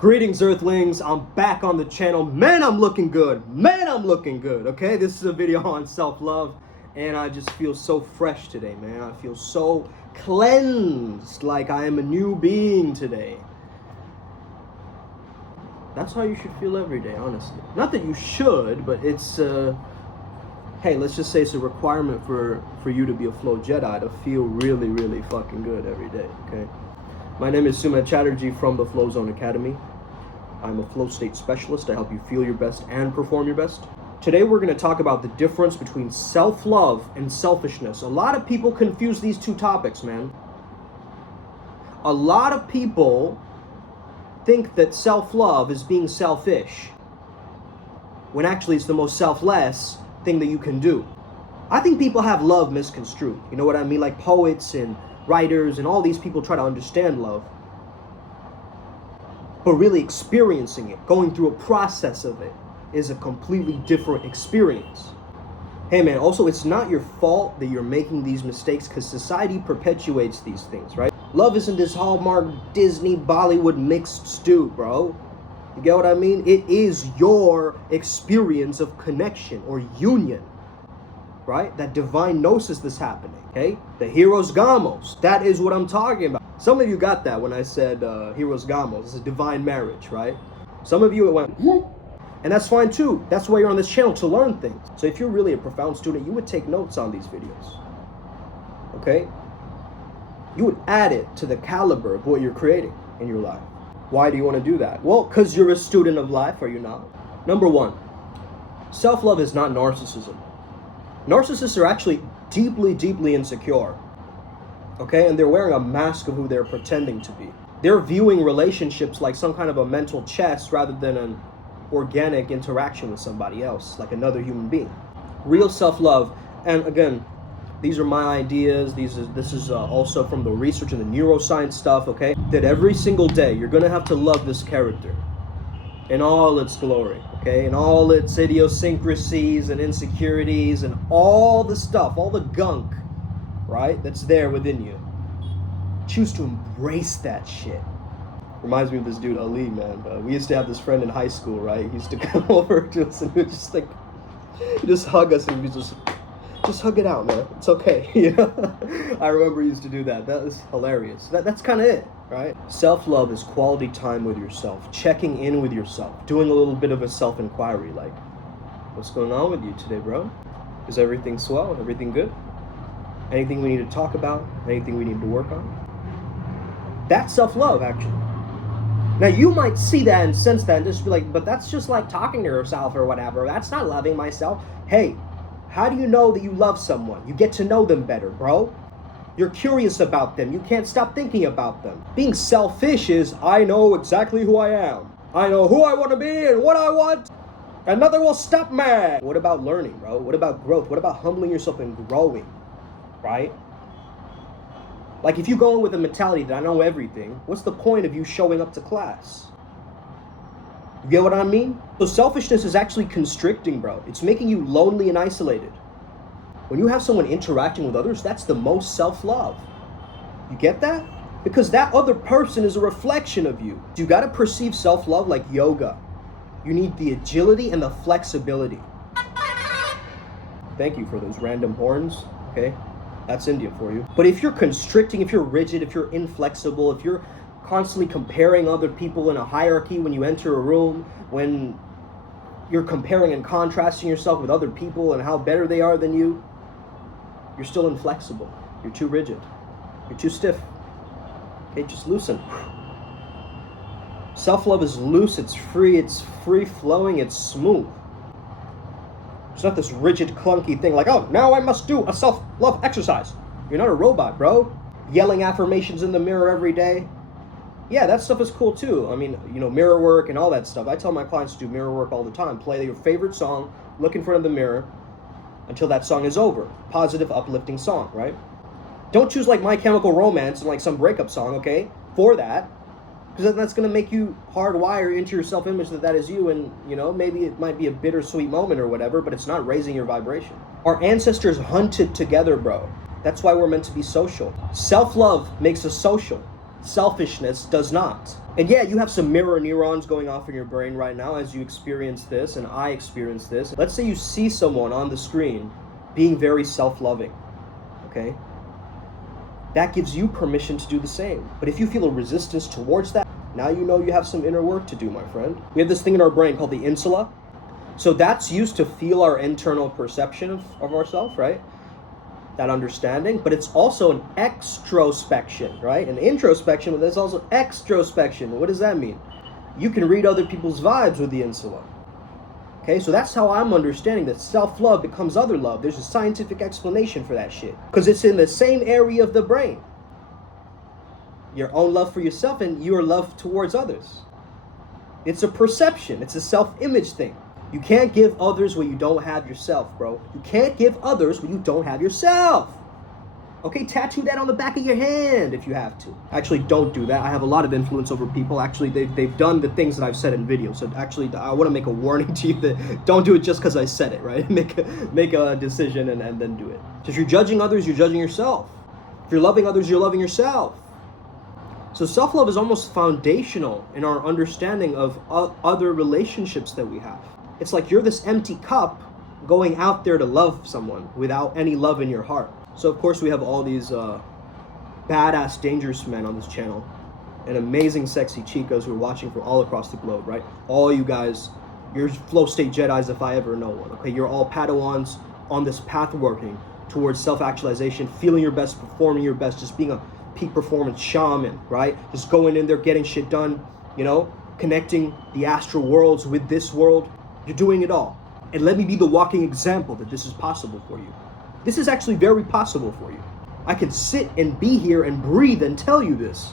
Greetings, Earthlings. I'm back on the channel. Man, I'm looking good. Okay? This is a video on self-love, and I just feel so fresh today, man. I feel so cleansed, like I am a new being today. That's how you should feel every day, honestly. Not that you should, but it's, hey, let's just say it's a requirement for you to be a flow Jedi, to feel really, really fucking good every day, okay? My name is Sumit Chatterjee from the Flow Zone Academy. I'm a flow state specialist. I help you feel your best and perform your best. Today we're going to talk about the difference between self-love and selfishness. A lot of people confuse these two topics, man. A lot of people think that self-love is being selfish, when actually it's the most selfless thing that you can do. I think people have love misconstrued. You know what I mean? Like poets and writers and all these people try to understand love, but really experiencing it, going through a process of it, is a completely different experience. Hey man, also it's not your fault that you're making these mistakes, because society perpetuates these things, right? Love isn't this Hallmark, Disney, Bollywood mixed stew, bro. You get what I mean? It is your experience of connection or union, right? That divine gnosis that's happening, okay? The Heroes Gamos, that is what I'm talking about. Some of you got that when I said Heroes Gamos, it's a divine marriage, right? Some of you it went, and that's fine too. That's why you're on this channel, to learn things. So if you're really a profound student, you would take notes on these videos, okay? You would add it to the caliber of what you're creating in your life. Why do you want to do that? Well, because you're a student of life, are you not? Number one, self-love is not narcissism. Narcissists are actually deeply, deeply insecure, okay? And they're wearing a mask of who they're pretending to be. They're viewing relationships like some kind of a mental chess rather than an organic interaction with somebody else, like another human being. Real self-love, and again, these are my ideas, this is also from the research and the neuroscience stuff, okay? That every single day, you're gonna have to love this character in all its glory, okay? In all its idiosyncrasies and insecurities and all the stuff, all the gunk, right? That's there within you. Choose to embrace that shit. Reminds me of this dude, Ali, man. We used to have this friend in high school, right? He used to come over to us and he would just like, he'd just hug us and we'd just hug it out, man. It's okay, you know? I remember he used to do that. That was hilarious. That's kind of it, right? Self-love is quality time with yourself, checking in with yourself, doing a little bit of a self-inquiry, like, what's going on with you today, bro? Is everything swell? Everything good? Anything we need to talk about? Anything we need to work on? That's self-love, actually. Now, you might see that and sense that and just be like, but that's just like talking to yourself or whatever. That's not loving myself. Hey, how do you know that you love someone? You get to know them better, bro. You're curious about them. You can't stop thinking about them. Being selfish is, I know exactly who I am. I know who I want to be and what I want, and nothing will stop me. What about learning, bro? What about growth? What about humbling yourself and growing, right? Like, if you go in with a mentality that I know everything, what's the point of you showing up to class? You get what I mean? So selfishness is actually constricting, bro. It's making you lonely and isolated. When you have someone interacting with others, that's the most self-love. You get that? Because that other person is a reflection of you. You got to perceive self-love like yoga. You need the agility and the flexibility. Thank you for those random horns, okay? That's India for you. But if you're constricting, if you're rigid, if you're inflexible, if you're constantly comparing other people in a hierarchy when you enter a room, when you're comparing and contrasting yourself with other people and how better they are than you, you're still inflexible. You're too rigid. You're too stiff. Okay, just loosen. Self-love is loose, it's free-flowing, it's smooth. It's not this rigid, clunky thing like, oh, now I must do a self-love exercise. You're not a robot, bro. Yelling affirmations in the mirror every day. Yeah, that stuff is cool too. I mean, you know, mirror work and all that stuff. I tell my clients to do mirror work all the time. Play your favorite song, look in front of the mirror until that song is over. Positive, uplifting song, right? Don't choose like My Chemical Romance and like some breakup song, okay? For that. Because that's going to make you hardwire into your self-image that is you, and, you know, maybe it might be a bittersweet moment or whatever, but it's not raising your vibration. Our ancestors hunted together, bro. That's why we're meant to be social. Self-love makes us social. Selfishness does not. And yeah, you have some mirror neurons going off in your brain right now as you experience this, and I experience this. Let's say you see someone on the screen being very self-loving, okay? That gives you permission to do the same. But if you feel a resistance towards that, now you know you have some inner work to do, my friend. We have this thing in our brain called the insula. So that's used to feel our internal perception of ourselves, right? That understanding, but it's also an extrospection, right? An introspection, but there's also extrospection. What does that mean? You can read other people's vibes with the insula. Okay, so that's how I'm understanding that self-love becomes other love. There's a scientific explanation for that shit. Because it's in the same area of the brain. Your own love for yourself and your love towards others. It's a perception. It's a self-image thing. You can't give others what you don't have yourself, bro. You can't give others what you don't have yourself. Okay, tattoo that on the back of your hand if you have to. Actually, don't do that. I have a lot of influence over people. Actually, they've done the things that I've said in videos. So actually, I want to make a warning to you that don't do it just because I said it, right? Make a decision and then do it. So if you're judging others, you're judging yourself. If you're loving others, you're loving yourself. So self-love is almost foundational in our understanding of other relationships that we have. It's like you're this empty cup going out there to love someone without any love in your heart. So of course we have all these badass dangerous men on this channel and amazing sexy chicas who are watching from all across the globe, right? All you guys, you're flow state Jedis if I ever know one, okay? You're all Padawans on this path working towards self-actualization, feeling your best, performing your best, just being a peak performance shaman, right? Just going in there, getting shit done, you know, connecting the astral worlds with this world. You're doing it all. And let me be the walking example that this is possible for you. This is actually very possible for you. I can sit and be here and breathe and tell you this.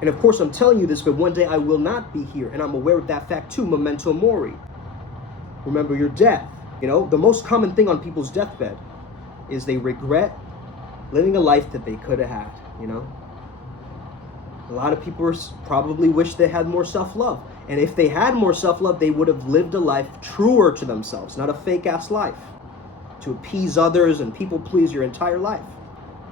And of course I'm telling you this, but one day I will not be here. And I'm aware of that fact too, memento mori. Remember your death. You know, the most common thing on people's deathbed is they regret living a life that they could have had, you know? A lot of people probably wish they had more self-love. And if they had more self-love, they would have lived a life truer to themselves, not a fake-ass life. To appease others and people please your entire life.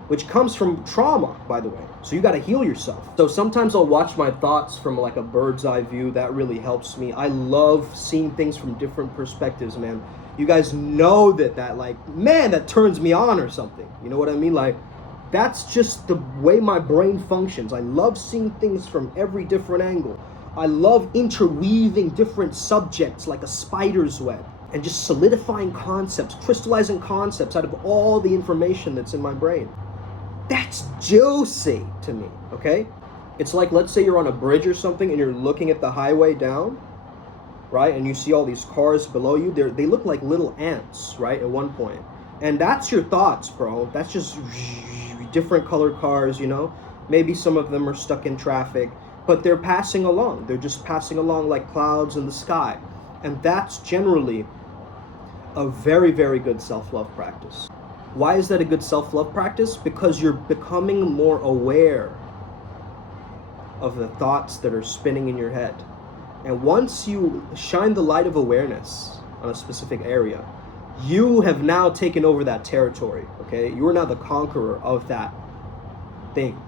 Which comes from trauma, by the way. So you gotta heal yourself. So sometimes I'll watch my thoughts from like a bird's eye view. That really helps me. I love seeing things from different perspectives, man. You guys know that like, man, that turns me on or something. You know what I mean? Like, that's just the way my brain functions. I love seeing things from every different angle. I love interweaving different subjects like a spider's web and just solidifying concepts, crystallizing concepts out of all the information that's in my brain. That's juicy to me, okay? It's like, let's say you're on a bridge or something and you're looking at the highway down, right? And you see all these cars below you. They look like little ants, right, at one point. And that's your thoughts, bro. That's just different colored cars, you know? Maybe some of them are stuck in traffic, but they're passing along. They're just passing along like clouds in the sky. And that's generally a very, very good self-love practice. Why is that a good self-love practice? Because you're becoming more aware of the thoughts that are spinning in your head. And once you shine the light of awareness on a specific area, you have now taken over that territory, okay? You are now the conqueror of that thing.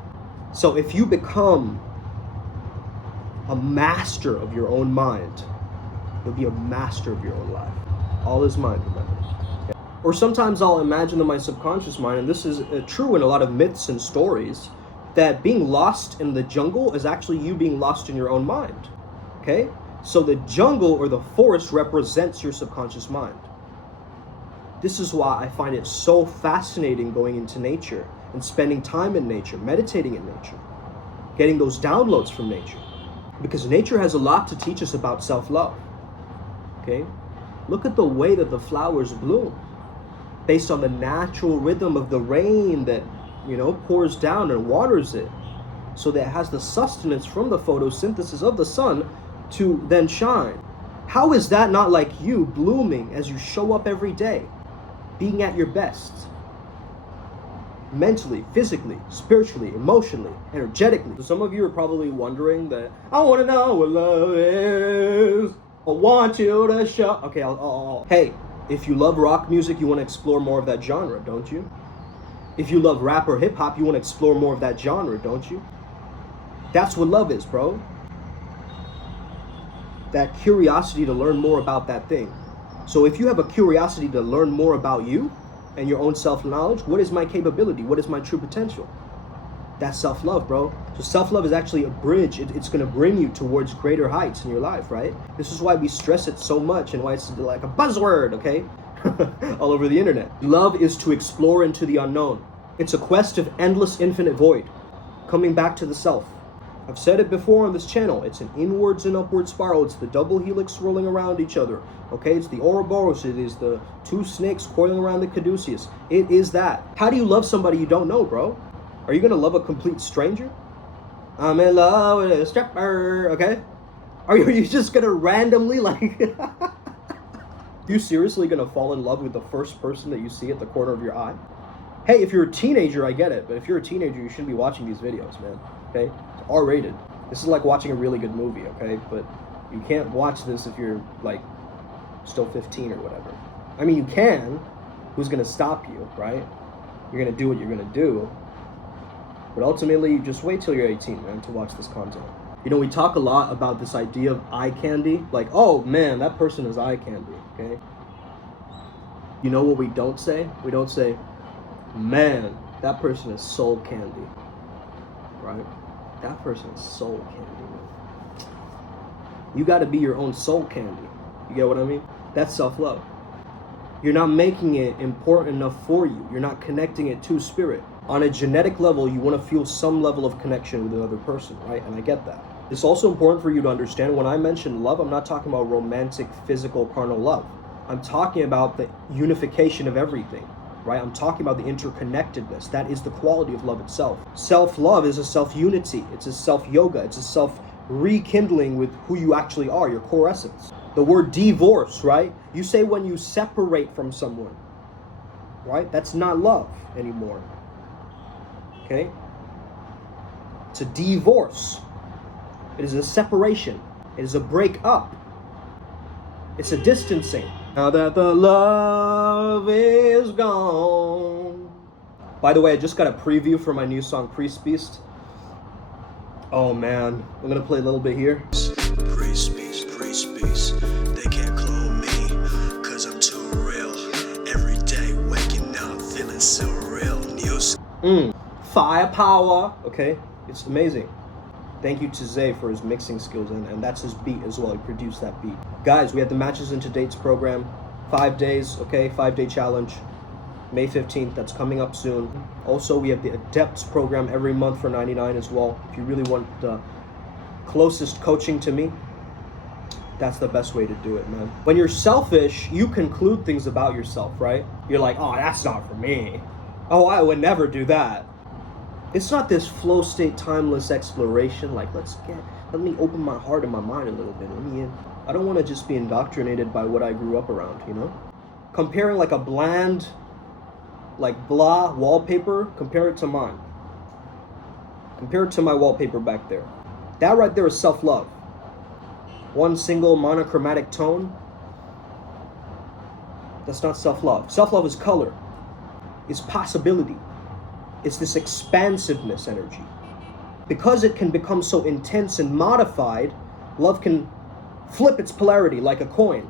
So if you become a master of your own mind, you'll be a master of your own life. All is mind, remember. Okay? Or sometimes I'll imagine in my subconscious mind, and this is true in a lot of myths and stories, that being lost in the jungle is actually you being lost in your own mind, okay? So the jungle or the forest represents your subconscious mind. This is why I find it so fascinating going into nature and spending time in nature, meditating in nature, getting those downloads from nature. Because nature has a lot to teach us about self-love, okay? Look at the way that the flowers bloom based on the natural rhythm of the rain that, you know, pours down and waters it so that it has the sustenance from the photosynthesis of the sun to then shine. How is that not like you blooming as you show up every day, being at your best? Mentally, physically, spiritually, emotionally, energetically. So some of you are probably wondering that, I want to know what love is. I want you to show. Okay, Hey, if you love rock music, you want to explore more of that genre, don't you? If you love rap or hip hop, you want to explore more of that genre, don't you? That's what love is, bro. That curiosity to learn more about that thing. So if you have a curiosity to learn more about you and your own self-knowledge, what is my capability? What is my true potential? That's self-love, bro. So self-love is actually a bridge. It's going to bring you towards greater heights in your life, right? This is why we stress it so much and why it's like a buzzword, okay? All over the internet. Love is to explore into the unknown. It's a quest of endless, infinite void, coming back to the self. I've said it before on this channel. It's an inwards and upward spiral. It's the double helix rolling around each other. Okay, it's the Ouroboros. It is the two snakes coiling around the caduceus. It is that. How do you love somebody you don't know, bro? Are you gonna love a complete stranger? I'm in love with a stripper, okay? Are you just gonna randomly like... You seriously gonna fall in love with the first person that you see at the corner of your eye? Hey, if you're a teenager, I get it. But if you're a teenager, you shouldn't be watching these videos, man. Okay? It's R-rated. This is like watching a really good movie, okay? But you can't watch this if you're, like, still 15 or whatever. I mean, you can. Who's gonna stop you, right? You're gonna do what you're gonna do. But ultimately, just wait till you're 18, man, to watch this content. You know, we talk a lot about this idea of eye candy. Like, oh, man, that person is eye candy, okay? You know what we don't say? We don't say, man, that person is soul candy, right? That person is soul candy, man. You got to be your own soul candy. You get what I mean? That's self-love. You're not making it important enough for you. You're not connecting it to spirit. On a genetic level, you want to feel some level of connection with another person, right? And I get that. It's also important for you to understand when I mention love, I'm not talking about romantic, physical, carnal love. I'm talking about the unification of everything, right? I'm talking about the interconnectedness. That is the quality of love itself. Self-love is a self-unity. It's a self-yoga. It's a self-rekindling with who you actually are, your core essence. The word divorce, right? You say when you separate from someone, right? That's not love anymore. Okay? It's a divorce. It is a separation. It is a breakup. It's a distancing. Now that the love is gone. By the way, I just got a preview for my new song, Priest Beast. Oh man, I'm gonna play a little bit here. Priest Beast, they can't clone me, cause I'm too real. Every day waking up, feeling so real. Firepower. Okay, it's amazing. Thank you to Zay for his mixing skills, and that's his beat as well. He produced that beat. Guys, we have the Matches into Dates program. 5 days, okay? 5-day challenge. May 15th, that's coming up soon. Also, we have the Adepts program every month for $99 as well. If you really want the closest coaching to me, that's the best way to do it, man. When you're selfish, you conclude things about yourself, right? You're like, oh, that's not for me. Oh, I would never do that. It's not this flow state, timeless exploration, like, let me open my heart and my mind a little bit. I don't want to just be indoctrinated by what I grew up around, you know? Comparing like a bland, like blah wallpaper, compare it to mine. Compare it to my wallpaper back there. That right there is self-love. One single monochromatic tone. That's not self-love. Self-love is color. It's possibility. It's this expansiveness energy. Because it can become so intense and modified, love can flip its polarity like a coin.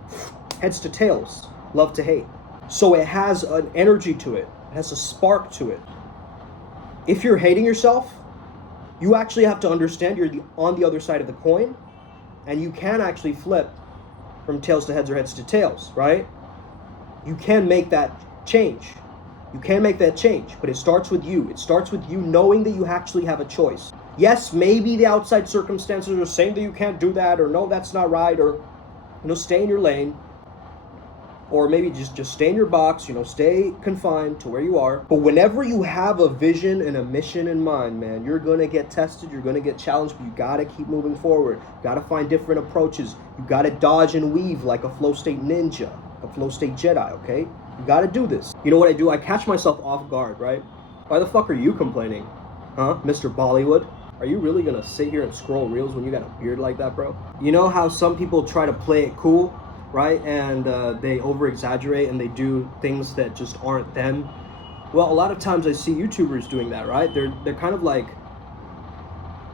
Heads to tails, love to hate. So it has an energy to it. It has a spark to it. If you're hating yourself, you actually have to understand you're on the other side of the coin, and you can actually flip from tails to heads or heads to tails, right? You can make that change. You can make that change, but it starts with you. It starts with you knowing that you actually have a choice. Yes, maybe the outside circumstances are saying that you can't do that, or no, that's not right, or, you know, stay in your lane, or maybe just stay in your box, you know, stay confined to where you are. But whenever you have a vision and a mission in mind, man, you're going to get tested, you're going to get challenged, but you got to keep moving forward. You got to find different approaches. You got to dodge and weave like a flow state ninja, a flow state Jedi, okay? You got to do this. You know what I do? I catch myself off guard, right? Why the fuck are you complaining? Huh, Mr. Bollywood? Are you really going to sit here and scroll reels when you got a beard like that, bro? You know how some people try to play it cool, right? And they over-exaggerate and they do things that just aren't them. Well, a lot of times I see YouTubers doing that, right? They're kind of like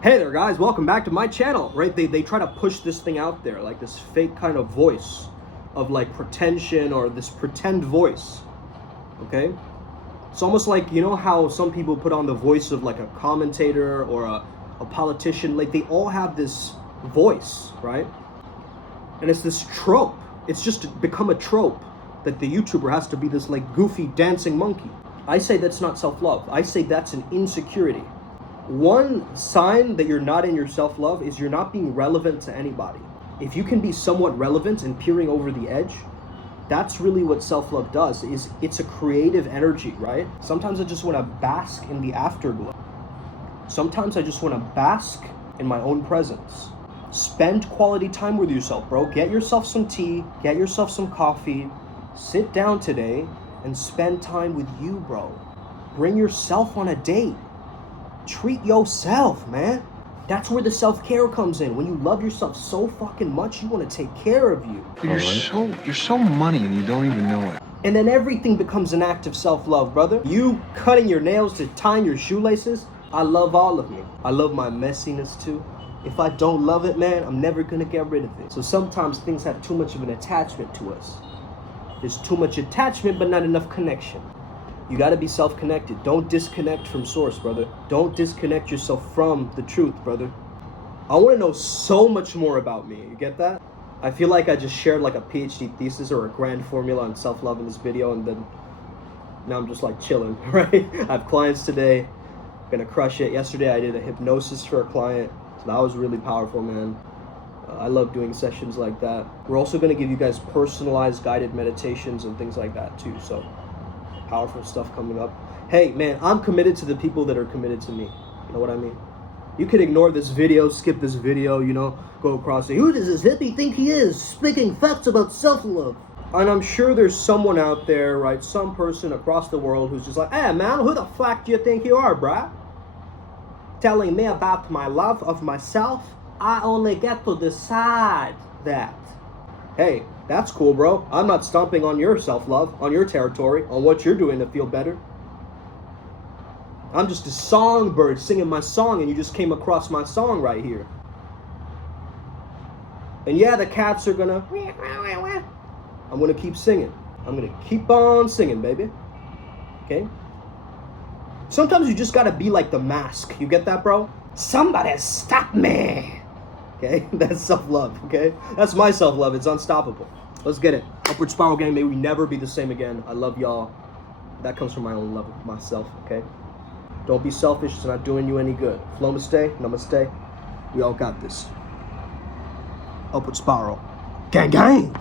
Hey there guys, welcome back to my channel, right? They try to push this thing out there, like this fake kind of voice of like pretension, or this pretend voice, okay? It's almost like, you know how some people put on the voice of like a commentator or a politician, like they all have this voice, right? And it's this trope. It's just become a trope that the YouTuber has to be this like goofy dancing monkey. I say that's not self-love. I say that's an insecurity. One sign that you're not in your self-love is you're not being relevant to anybody. If you can be somewhat relevant and peering over the edge, that's really what self-love does. Is it's a creative energy, right? Sometimes I just want to bask in the afterglow. Sometimes I just want to bask in my own presence. Spend quality time with yourself, bro. Get yourself some tea, get yourself some coffee, sit down today and spend time with you, bro. Bring yourself on a date. Treat yourself, man. That's where the self-care comes in. When you love yourself so fucking much, you want to take care of you. You're so money and you don't even know it. And then everything becomes an act of self-love, brother. You cutting your nails to tying your shoelaces, I love all of me. I love my messiness too. If I don't love it, man, I'm never gonna get rid of it. So sometimes things have too much of an attachment to us. There's too much attachment, but not enough connection. You gotta be self-connected. Don't disconnect from source, brother. Don't disconnect yourself from the truth, brother. I wanna know so much more about me. You get that? I feel like I just shared like a PhD thesis or a grand formula on self-love in this video, and then now I'm just like chilling, right? I have clients today, gonna crush it. Yesterday I did a hypnosis for a client, so that was really powerful, man. I love doing sessions like that. We're also gonna give you guys personalized guided meditations and things like that too, so powerful stuff coming up. Hey man, I'm committed to the people that are committed to me. You know what I mean? You could ignore this video, skip this video, you know, go across and who does this hippie think he is, speaking facts about self-love? And I'm sure there's someone out there, right, some person across the world who's just like, hey man, who the fuck do you think you are, bruh? Telling me about my love of myself? I only get to decide that. Hey, that's cool, bro. I'm not stomping on your self-love, on your territory, on what you're doing to feel better. I'm just a songbird singing my song, and you just came across my song right here. And yeah, the cats are gonna... I'm gonna keep singing. I'm gonna keep on singing, baby. Okay? Sometimes you just gotta be like the mask. You get that, bro? Somebody stop me! Okay? That's self-love, okay? That's my self-love. It's unstoppable. Let's get it. Upward spiral gang. May we never be the same again. I love y'all. That comes from my own love of myself, okay? Don't be selfish. It's not doing you any good. Flow namaste. Namaste. We all got this. Upward spiral. Gang, gang!